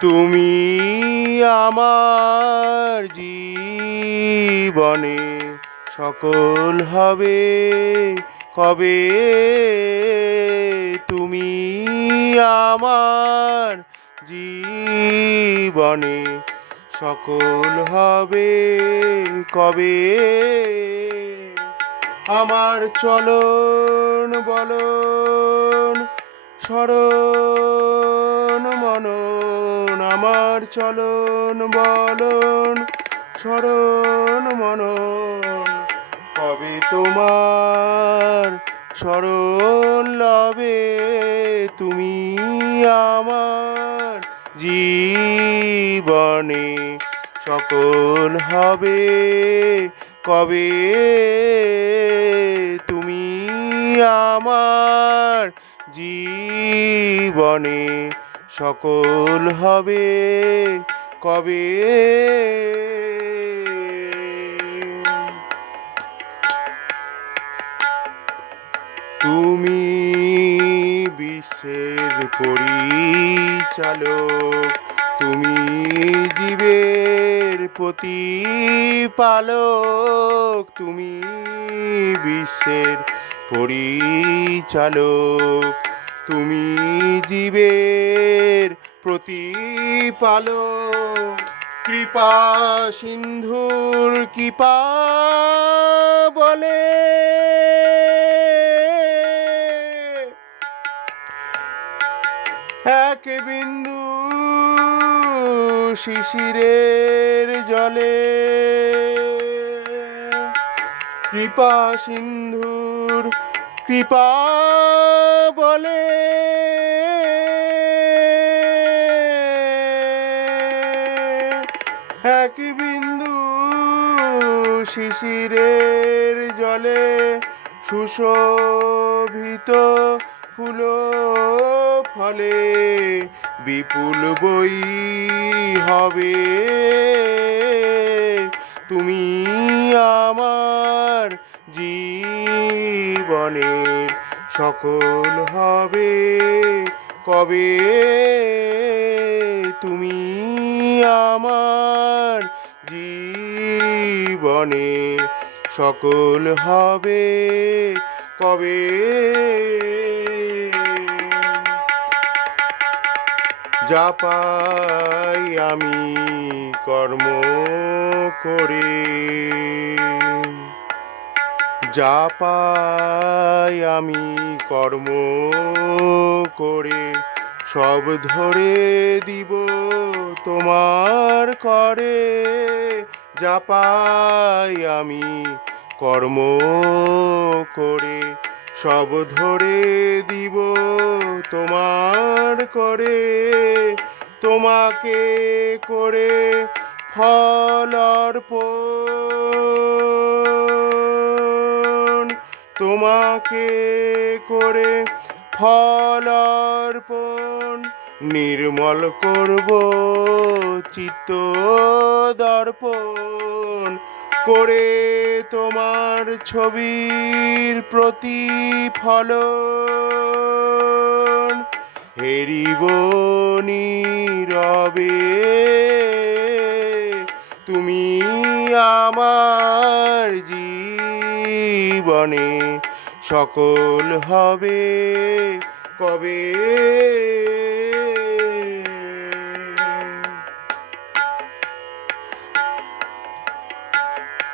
তুমি আমার জীবনে সকল হবে কবে? তুমি আমার জীবনে সকল হবে কবে? আমার চলন বলন স্মরণ আমার চলন বলন স্মরণ মনন। কবে তোমার স্মরণ লবে, তুমি আমার জীবনে সকল হবে। কবে তুমি আমার জীবনে সকল হবে কবে? তুমি বিশ্বের পরিচালক তুমি জীবের প্রতিপালক তুমি বিশ্বের পরিচালক। তুমি জীবের প্রতিপালক। কৃপা সিন্ধুর কৃপা বলে। এক বিন্দু শিশিরের জলে। কৃপা সিন্ধুর কৃপা বলে। এক বিন্দু শিশিরের জলে সুশোভিত ফুল ফলে, বিপুল বই হবে। তুমি আমার জীবনের সকল হবে কবে? তুমি আমার জীবনে সকল হবে কবে? যা পাই আমি কর্ম করে। যা পাই আমি কর্ম করে। সব ধরে দিব তোমার করে, যা পাই আমি কর্ম করে। সব ধরে দিব তোমার করে, তোমাকে করে ফল অর্পণ। তোমাকে করে ফল অর্পণ, নির্মল করব চিত্ত দর্পণ। করে তোমার ছবির প্রতিফলন। হেরিব নীরবে, তুমি আমার জীবনে সকল হবে কবে?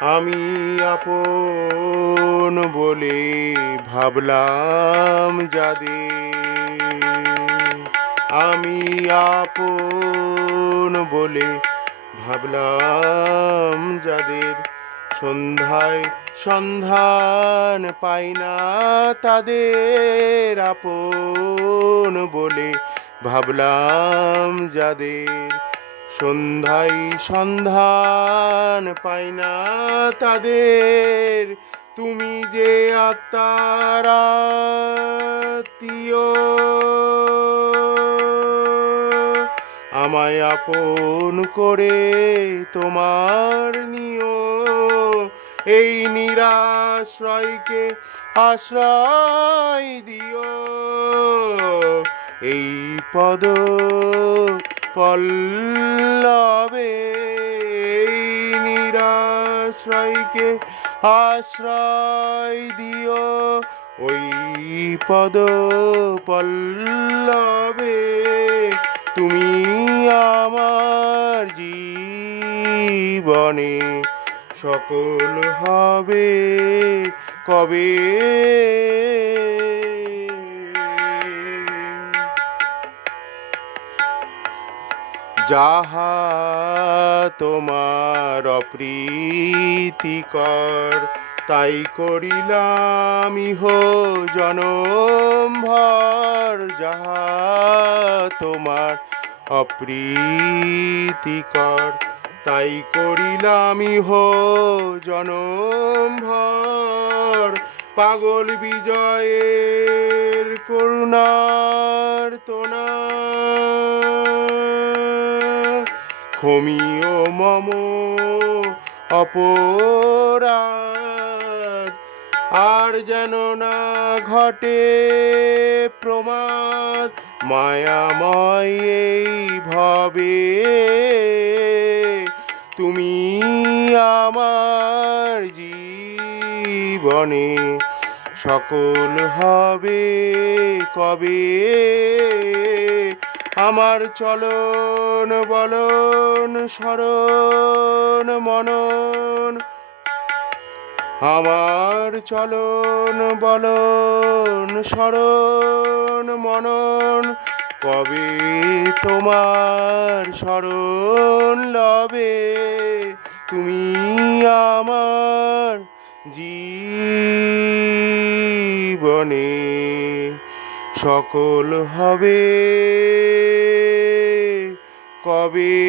আমি আপন বলে ভাবলাম যাদের। আমি আপন বলে ভাবলাম যাদের। সন্ধ্যায় সন্ধান পাই না তাদের আপন বলে ভাবলাম যাদের সন্ধ্যায় সন্ধান পাই না তাদের, তুমি যে আত্মার আমায় আপন করে তোমার নিও এই নিরাশ্রয়কে আশ্রয় দিও এই পদ পল্লবে এই নিরাশ্রয়কে আশ্রয় দিও ওই পদ পল্লবে তুমি আমার জীবনে সকল হবে কবে? যাহা তোমার অপ্রীতিকর তাই করিলাম ইহ জনম ভর, যাহা তোমার অপ্রীতিকর। তাই করিলাম ইহ জনম ভর, পাগল বিজয়ের করুণার তোনা ক্ষমিও মম অপরাধ। আর যেন না ঘটে প্রমাদ, মায়াময় এই ভবে। তুমি আমার জীবনে সকল হবে কবে? আমার চলন বলন, স্মরণ, মনন আমার চলন বলন স্মরণ মনন, কবে তোমার স্মরণ লবে? তুমি আমার জীবনে সকল হবে। কবে